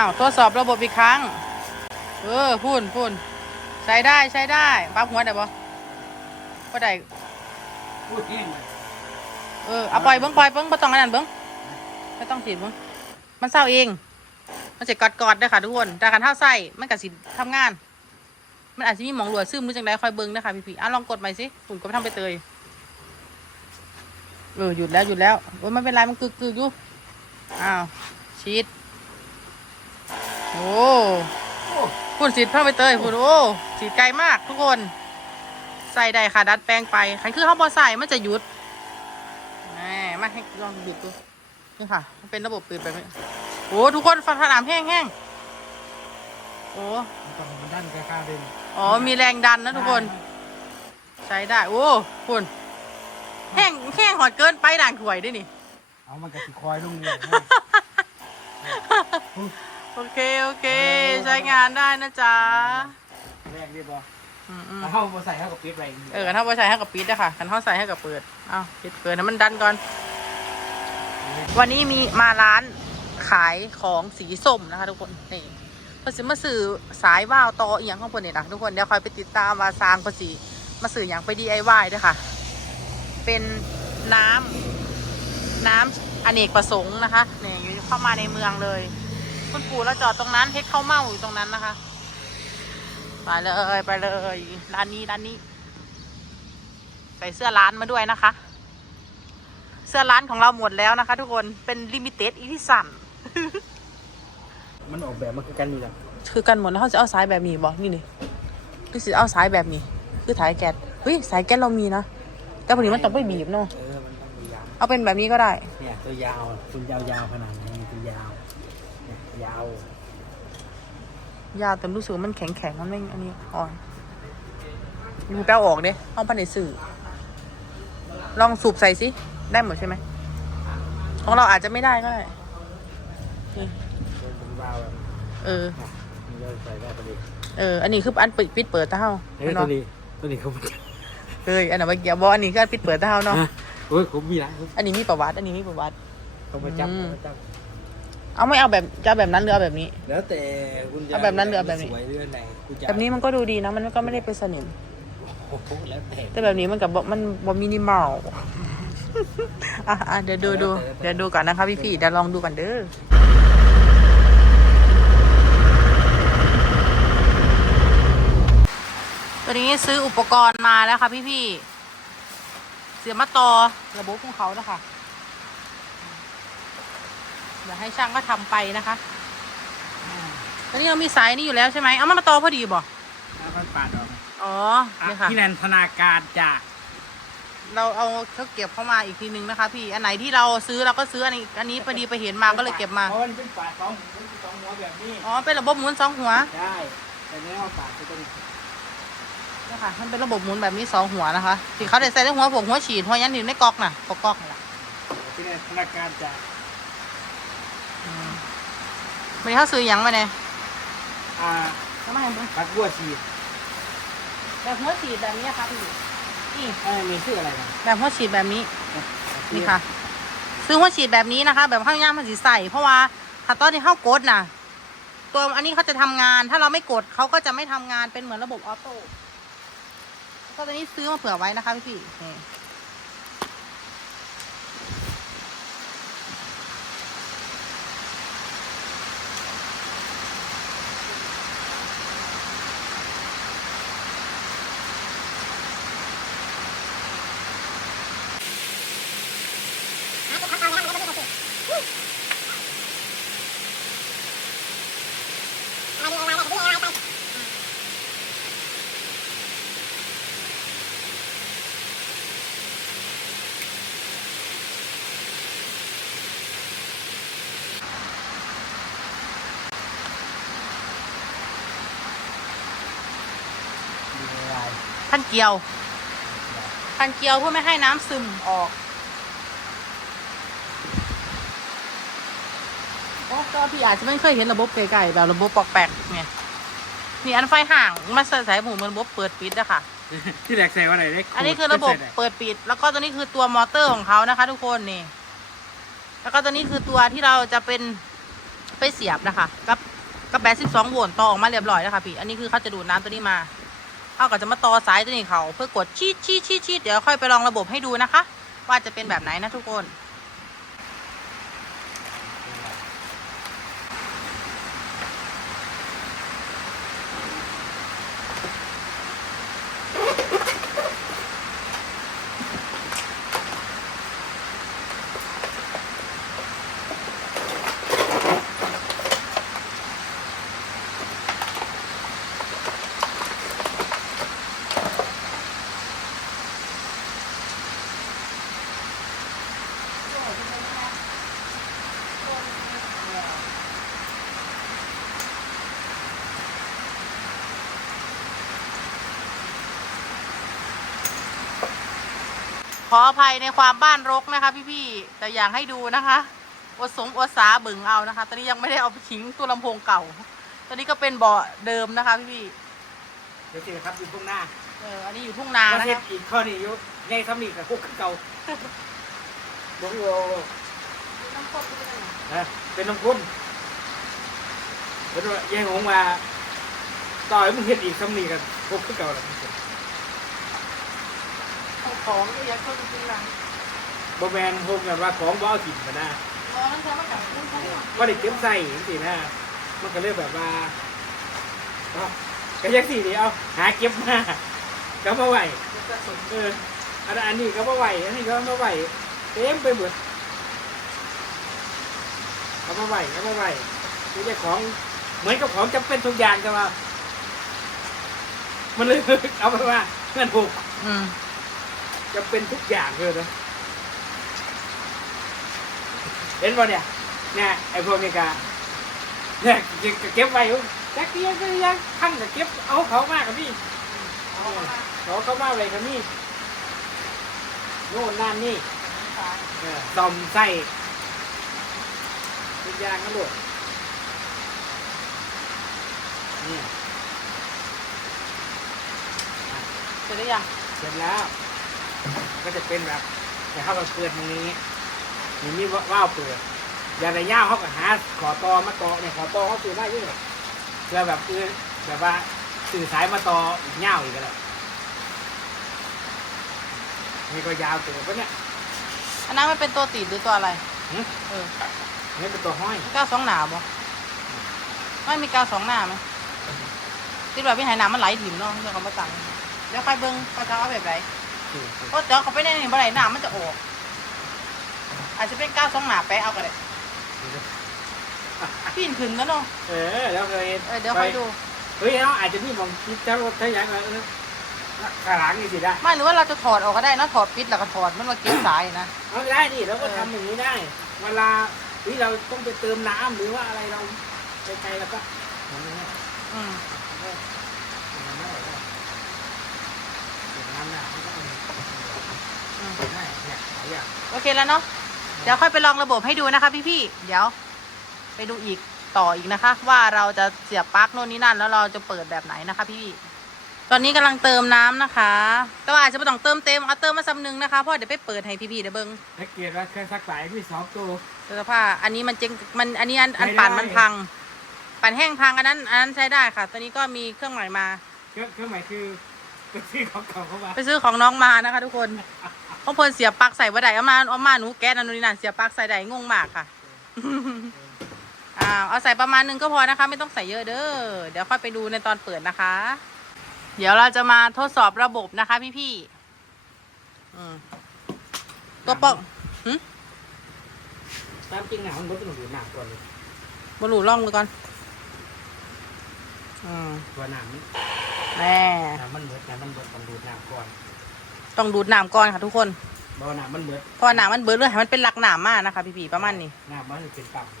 อ้าวตรวจสอบระบบอีกครั้ง เออพูนพูนใช้ได้ใช้ได้ปั๊บหัวได้ปะก็ได้พูดแห้งเลยเออเอาปล่อยเบิ้งปล่อยเบิ้งไม่ต้องอันนั้นเบิ้งไม่ต้องถีบเบิ้งมันเศร้าเอง มันจะกอดกอดๆเด้อค่ะทุกคนแต่การเท้าไส้มันกับสิทำงาน มันอาจจะมีหมองหลวซึมมือจังไดคอยเบิ้งนะคะพี่ๆอะลองกดใหม่สิฝุ่นก็ไปทำไปเตยเออหยุดแล้วหยุดแล้วโอ้ยไม่เป็นไรมันกึกกึกๆอยู่อ้าวชีด โอ้โอ้ฝุ่นสีดเข้าไปเตยฝุ่นโอ้สีดไกลมากทุกคน ใส่ได้ค่ะดัดแปลงไปคันคือเขาบอใส่มันจะหยุดแหมมาให้ลองหยุดดูนี่ค่ะ มันเป็นระบบปิดแบบนี้โอ้ทุกคนฟันผนามแห้งแห้งโอ้มันต้องมันดันข้างๆเดินอ๋อมีแรงดันนะทุกคน ใช้ได้ โอ้คุณแห้งแห้งหอดเกินไปด่างถวยด้วยนี่ เอามันกระติคอยลงเลยนะ โอเค โอเค ใช้งานได้นะจ๊ะ แรกเรียบร้อยอืมอืม แล้วเข้ามาใส่เข้ากับปิ๊บอะไรเออกันเท่าว่าใช้ให้กับปิดนะคะกันเท่าใส่ให้กับเปิดอ้าวปิดเปิดนะมันดันก่อน วันนี้มีมาร้านขายของสีส้มนะคะ ทุกคน นี่เพอสิมาสื่อสายว่าวต่ออีหยังของเพิ่นนี่นะทุกคน เดี๋ยวคอยไปติดตามมาสร้างภาษีมาสื่ออย่างไป DIY ด้วยค่ะ เป็นน้ำน้ำอเนกประสงค์นะคะเนี่ยอยู่เข้ามาในเมืองเลย คุณปู่เราจอดตรงนั้นเพชรเข้าเมาอยู่ตรงนั้นนะคะ ไปเลยไปเลยร้านนี้ร้านนี้ ใส่เสื้อร้านมาด้วยนะคะ เสื้อร้านของเราหมดแล้วนะคะ ทุกคนเป็นลิมิเต็ดอีทิสันมันออกแบบมาคือกันนี่แหละคือกันหมดแล้วเขาจะเอาสายแบบนี้บอกนี่นี่คือสิเอาสายแบบนี้ คือสายแก๊สเฮ้ยสายแก๊สเรามีนะแต่พอดีมันต้องไปบีบเนาะเออมันต้องมียาวเอาเป็นแบบนี้ก็ได้ เนี่ยตัวยาวคุณยาวๆขนาดนี้ตัวยาวเนี่ ยยาว ยาวแต่รู้สึกว่ามันแข็งแข็งๆมันไม่อันนี้อ่อนดูแป้วออกเด้เอาพันในสื่อ ลองสูบใส่สิ ได้หมดใช่ไหม ของเราอาจจะไม่ได้ก็ได้นี่เป็นวาวแบบเออ นี้เราใส่ได้พอดีเออ อันนี้คืออันปิดปิดเปิดเต้าเฮ้ยตัวนี้ตัวนี้เขาเฮ้ยอันนั้นเมื่อกี้บอกอันนี้ก็อันปิดเปิดเต้าเนาะโอ้ยผมมีนะอันนี้มีประวัติ อันนี้มีประวัติ เขามาจับอืม เขามาจับ เอาไม่เอาแบบจะเอาแบบนั้นหรือเอาแบบนี้ แล้วแต่คุณจะเอาแบบนั้นหรือเอาแบบนี้ สวยหรืออันไหนคุณจะแบบนี้มันก็ดูดีนะ มันก็ไม่ได้เป็นสนิม โอ้โหแล้วแต่ แต่แบบนี้มันกับมันบอมินิมอลอะอะเดี๋ยวดูดูเดี๋ยวดูก่อนนะคะพี่พี่ๆเดี๋ยวลองดูกันเด้อตัวนี้ซื้ออุปกรณ์มาแล้วค่ะพี่พี่ๆเสียมาต่อระบบของเขานะคะเดี๋ยวให้ช่างก็ทำไปนะคะตอนนี้เรามีสายนี้อยู่แล้วใช่ไหมเอามันมาต่อพอดีบ่แล้วมันปาดออกอ๋ออะนี่ค่ะที่นันธนาการจ้ะเราเอาเขาเก็บเข้ามาอีกทีนึงนะคะ พี่ อันไหนที่เราซื้อเราก็ซื้ออันนี้อันนี้พอดีไปเห็นมาก็เลยเก็บมาเพราะมันเป็นปาดสองมันเป็นสองหัวแบบนี้ อ๋อ เป็นระบบหมุนสองหัว ได้ แต่ไม่เอาปาดไปตรงนี้นี่ค่ะ มันเป็นระบบหมุนแบบนี้สองหัวนะคะที่เขาได้ใส่ในหัวผงหัวฉีดหัวยันถึงในก๊อกน่ะก๊อกก๊อกนี่แหละที่นันธนาการจ้ะอืม วันนี้เขาซื้อหยังมาเนี่ยอ่าทำไมาให้เบิ่งปัดบัวฉีดแบบหัวฉีดแบบนี้ค่ะพี่นี่เอ้ยมีชื่ออะไรนะแบบหัวฉีดแบบนี้นี่ค่ะ ซื้อหัวฉีดแบบนี้นะคะ แบบข้างย่างมันสีใส่เพราะว่าถ้าตอนที่เข้ากดน่ะ ตัวอันนี้เขาจะทำงาน ถ้าเราไม่กดเขาก็จะไม่ทำงานเป็นเหมือนระบบออโต้ก็ตัวนี้ซื้อมาเผื่อไว้นะคะพี่พี่ นี่พันเกลียวพันเกลียวเพื่อไม่ให้น้ำซึมออกโอ้ก็พี่อาจจะไม่เคยเห็นระบบไกลๆแบบระบบปอกแปลกไงนี่อันไฟห่างมาใส่หมูเหมือนระบบเปิดปิดอะค่ะที่แหลกใส่ว่าอะไรได้อันนี้คือระบบเปิดปิด แล้วก็ตัวนี้คือตัวมอเตอร์ของเขานะคะ ทุกคนนี่ แล้วก็ตัวนี้คือตัวที่เราจะเป็นไปเสียบนะคะ กับก็แปดสิบสองโวลต์ต่อออกมาเรียบร้อยแล้วค่ะพี่ อันนี้คือเขาจะดูดน้ำตัวนี้มา เขาก็จะมาต่อสายตัวนี้เขาเพื่อกดชีดชีดชีดชีดเดี๋ยวค่อยไปลองระบบให้ดูนะคะ ว่าจะเป็นแบบไหนนะทุกคน ขออภัยในความบ้านรกนะคะ พี่ๆแต่อยากให้ดูนะคะอดสงอดสาเบึงเอานะคะ ตอนนี้ยังไม่ได้เอาไปทิ้งตัวลำโพงเก่า ตอนนี้ก็เป็นเบาะเดิมนะคะ พี่เดี๋ยวสิครับอยู่ตรงหน้าๆเอออันนี้อยู่ทุ่งนาประนะเทศคะอีกข้อนี้อยู่ไงทำนี่กับพวกขึ้นเก่าบอกอยู่นะเป็นน้ำข้นเป็นว่าแย่งของมาต่อยมึงเห็ดอีกทำนี่กันพวกขึ้นเก่าแล้ว ของก็ยังเข้าไปทิ้งหลังบ่แมนโฮมกันว่าของบ่เอาถิ่นมานะอ๋อนั่นใช่มาจากทุ่งนาว่าเด็กเก็บใส่สินะมันก็เลยแบบว่าเอาก็ยังสี่นี่เอาหาเก็บมาก็มาไหวเอออันนั้นอันนี้ก็มาไหวอันนี้ก็มาไหวเต็มไปหมดเอามาไหวเอามาไหวนี่ได้ของเหมือนกับของจำเป็นทุกอย่างก็ว่ามันเลยเอาไปว่าเงินถูกอืม จะเป็นทุกอย่างเลยนะเห็นป่ะเนี่ยเนี่ยไอ้พวกนี้กะเนี่ยเก็บไว้อยู่จักเกียงก็ยังท่านก็เก็บเอาเขามากกับพี่เขาเขามาอะไรกับนี่โน่นนั่นนี่เออต่อมไส้ทุกอย่างนะลูกนี่เสร็จหรือยังเสร็จแล้ว ก็จะเป็นแบบแต่เขาก็เปิดตรงนี้อย่างนี้ว่าวเปิดอย่างไรย่าวเขาก็หาขอตอมาตอเนี่ยขอตอเขาซื้อได้เยอะเพื่อแบบคือแบบว่าสื่อสายมาตออีกย่าวอีกแล้วนี่ก็ยาวเกินปะเนี่ยอันนั้นมันเป็นตัวติดหรือตัวอะไรหึเอออันนี่เป็นตัวห้อยมีก้าวสองหนาบ่ไม่มีก้าวสองหน้าไหมติดแบบพี่หายน้ำมันไหลถิ่มเนาะเดี๋ยวเขามาตังเดี๋ยวใครเบิ้งเขาจะเอาแบบไหน คือเพราะเดี๋ยวเขาไปในนี่บ่ไหลน้ำมันจะออกอาจจะเป็นก้าวสองหนาแปะเอาก็ได้พี่นขึ้นแล้วเนาะเออแล้วเคยเออเดี๋ยวค่อยดูเฮ้ยเราอาจจะมีมองคิดจะรถใช้ยังไงกระหลังนี่สิได้ไม่หรือว่าเราจะถอดออกก็ได้นะถอดปิดแล้วก็ถอดมันมาเก็บสายนะเอาได้ดิเราก็ทำอย่างนี้ได้ เวลาที่เราต้องไปเติมน้ำหรือว่าอะไรเราไกลๆแล้วก็ทำอย่างนี้อืมเติมน้ำหนักไม่ต้อง อืม ได้เนี่ยหลายอย่าง โอเคแล้วเนาะเดี๋ยวค่อยไปลองระบบให้ดูนะคะพี่ๆเดี๋ยว ไปดูอีกต่ออีกนะคะ ว่าเราจะเสียบปลั๊กโน่นนี่นั่นแล้วเราจะเปิดแบบไหนนะคะ พี่ๆตอนนี้กำลังเติมน้ำนะคะ แต่ว่าอาจจะไม่ต้องเติมเต็มเอาเติมมาซ้ำหนึงนะคะเพราะเดี๋ยวไปเปิดให้พี่ๆเดี๋ยวเบิ้งถ้าเกิดว่าเครื่องซักสายมีสองตัวเสื้อผ้าอันนี้มันเจ๊งมันอันนี้อันอันไม่ได้ปั่นมันพัง ปั่นแห้งพังอันนั้นอันนั้นใช้ได้ค่ะ ตอนนี้ก็มีเครื่องใหม่มา เครื่องเครื่องใหม่คือ ไปซื้อของเก่าเข้ามาไปซื้อของน้องมานะคะ ทุกคนของเพลินเสียบปลั๊กใส่บ่ได้เอามาเอามาหนูแก๊สอันนู้นนี่นั่นเสียบปลั๊กใส่ได้งงมากค่ะอ่าเอาใส่ประมาณหนึงก็พอนะคะ ไม่ต้องใส่เยอะเด้อเดี๋ยวค่อยไปดูในตอนเปิดนะคะ เดี๋ยวเราจะมาทดสอบระบบนะคะ พี่ๆอืมตัวปอกหึตามจริงหนังมันต้องดูหนักก่อนเลยบลูล่องดูก่อน อืมตัวหนังมัน แน่หนังมันเหมือนหนังมันเบิดต้องดูหนักก่อนต้องดูดน้ำก่อนค่ะทุกคนบ่หนังมันเหมือนเพราะว่าน้ำมันเบิร์ดเลยให้มันเป็นหลักหนามมากนะคะ พี่ๆประมาณนี้หน้ามันเป็นต่ำ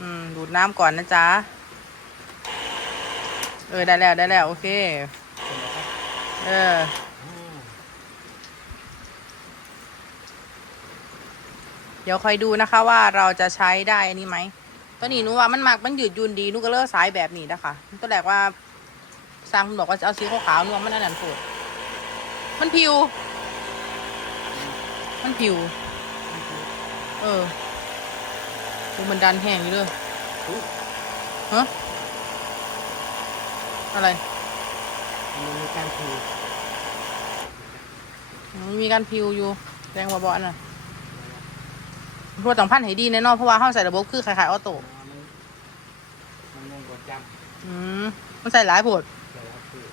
อืมดูดน้ำก่อนนะจ๊ะเออได้แล้วได้แล้วโอเค เออเดี๋ยวคอยดูนะคะว่าเราจะใช้ได้อันนี้ไหม ตัวนี้หนูว่ามันมากมันยืดหยุนดีหนูก็เลือกสายแบบนี้นะคะตัวแรกว่าสร้างคุณบอกว่าจะเอาสีขาวๆหนูว่ามันอันนั้นโผดมันผิว มันผิว เออดูมันดันแห้งอยู่เลยฮะอะไรมันมีการคือมันมีการพิวอยู่แรงบอบอน่ะ รวต้องพันให้ดีแน่นอนเพราะว่าห้องใส่ระบบคือคล้ายๆออโต้มันมันงงกดจอืมมันใส่หลายโผดำแต่ว่าคือ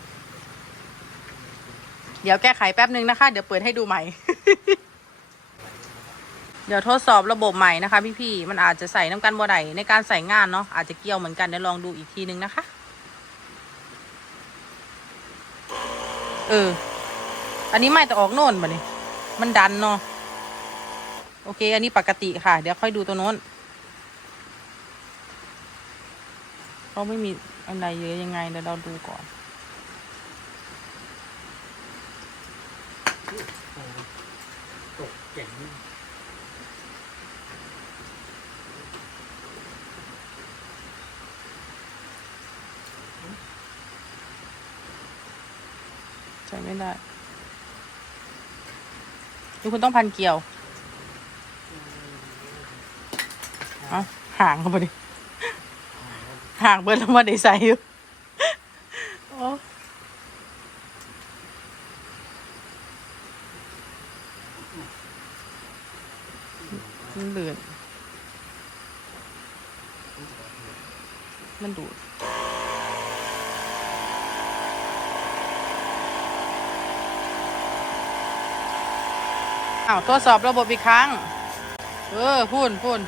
เดี๋ยวแก้ไขแป๊บนึงนะคะ เดี๋ยวเปิดให้ดูใหม่ เดี๋ยวทดสอบระบบใหม่นะคะ พี่ๆ มันอาจจะใส่น้ำกันบ่ไดในการใส่งานเนาะอาจจะเกี่ยวเหมือนกันเดี๋ยวลองดูอีกทีนึงนะคะ เออ อันนี้ไม่แต่ออกโน่นมาเนี่ยมันดันเนาะ โอเค อันนี้ปกติค่ะ เดี๋ยวค่อยดูตัวโน้นเขาไม่มีอะไรเยอะยังไงเดี๋ยวเราดูก่อน ตกเก่งใช้ไม่ได้ดูคุณต้องพันเกี่ยว เอา ห่างเข้าไปดิห่างเบิร์แล้วมาได้ใส่อยู่มันเลือดมันดูดอ้าวตรวจสอบระบบอีกครั้ง เออ พูนพูน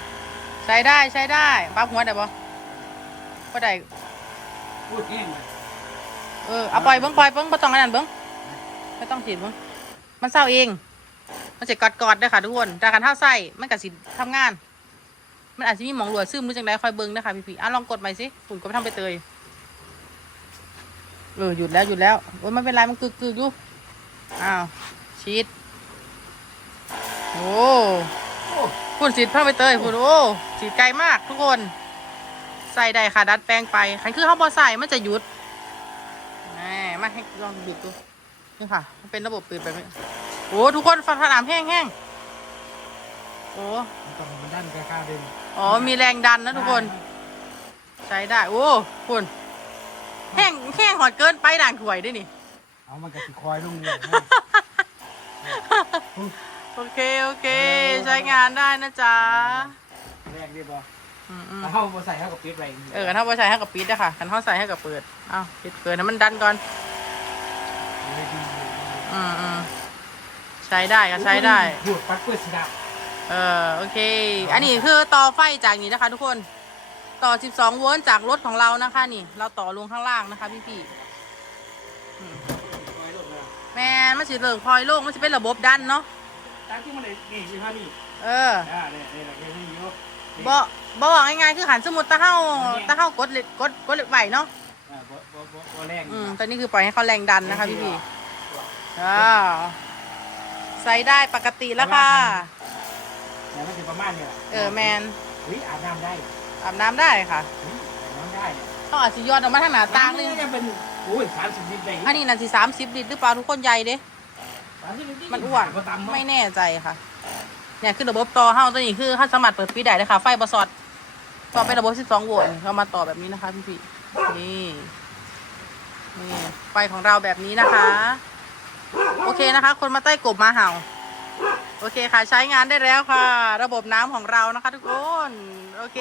ใช้ได้ใช้ได้ปั๊บหัวได้ปะก็ได้พูดแห้งเลยเออเอาปล่อยเบิ้งปล่อยเบิ้งไม่ต้องอันนั้นเบิ้งไม่ต้องฉีดเบิ้งมันเศร้าเอง มันจะกอดกอดๆเด้อค่ะทุกคนแต่การเท้าไส้มันกับสิทำงาน มันอาจจะมีหมองหลวซึมหรือจังไดคอยเบิ้งนะคะพี่พี่ๆอะลองกดใหม่สิฝุ่นก็ไปทำไปเตยเออหยุดแล้วหยุดแล้วโอ้ยไม่เป็นไรมันกึกกึกๆอยู่อ้าวชีดโอ้ โอ้ ฝุ่นสีดพาไปเตยฝุ่นโอ้สีดไกลมากทุกคน ใส่ได้ค่ะ ดัดแปลงไปคันคือเขาบอใส่มันจะหยุดแหมมาให้ลองหยุดดูนี่ค่ะ มันเป็นระบบปิดแบบนี้โอ้ทุกคนฟันสนามแห้งแห้งโอ้มันต้องมันด้านแค่ข้าวเดินอ๋อมีแรงดันนะทุกคน ใช้ได้ โอ้คุณแห้งแห้งหอดเกินไปด่างถวยด้วยนี่เอามันกระติคอยลงเลย โอเค โอเค ใช้งานได้นะจ๊ะแรกเรียบร้อยอืมอืมแล้วเข้ามาใส่เข้ากับปิดไปเออกันถ้าว่าใช้ให้กับปิดนะคะกันถ้าใส่ให้กับเปิดอ้าวปิดเปิดนะมันดันก่อนเลยดีอืมอืมใช้ได้ก็ใช้ได้หยุดปัดเพื่อสีดเออโอเค อันนี้คือต่อไฟจากนี้นะคะ ทุกคน ต่อ 12 โวลต์จากรถของเรานะคะ นี่ เราต่อลงข้างล่างนะคะ พี่ๆอืมคอยลงเลยแมนมันสิเลิกพลอยโลกมันจะเป็นระบบดันเนาะ ตามที่มันเลยนี่ยี่ห้อนี่เอออ่าเนี่ยเนี่ยเนี่ยนี่อยู่บ่บ่ว่าง่ายๆคือหันสมุดตะเฮาตะเฮากดเหล็กกดกดเหล็กไหวเนาะอ่าบ่บ่บ่บ่แรงอืมตอนนี้คือปล่อยให้เขาแรงดันนะคะพี่พี่อ้าวใส่ได้ปกติแล้วค่ะแล้วมันจะประมาณเนี่ยเออแมนเฮ้ยอาบน้ำได้อาบน้ำได้ค่ะเฮ้ยอาบน้ำได้ต้องอาจจะยอดออกมาทางหน้าต่างเลยนี่จะเป็นโอ้ยสามสิบลิตรได้อันนี้น่าสิสามสิบลิตรหรือเปล่าทุกคนใหญ่เด้สา มสิบลิตรมันอ้วนบ่ต่ำไม่แน่ใจค่ะเนี่ยคือระบบต่อเฮาตัวนี้คือถ้าสามารถเปิดปิดได้เลยค่ะ ไฟบอสอดต่อเป็นระบบ 12 โวลต์เรามาต่อแบบนี้นะคะพี่พี่นี่นี่ไฟของเราแบบนี้นะคะ โอเคนะคะ คนมาใต้กบมาเห่า โอเคค่ะ ใช้งานได้แล้วค่ะ ระบบน้ำของเรานะคะ ทุกคน โอเค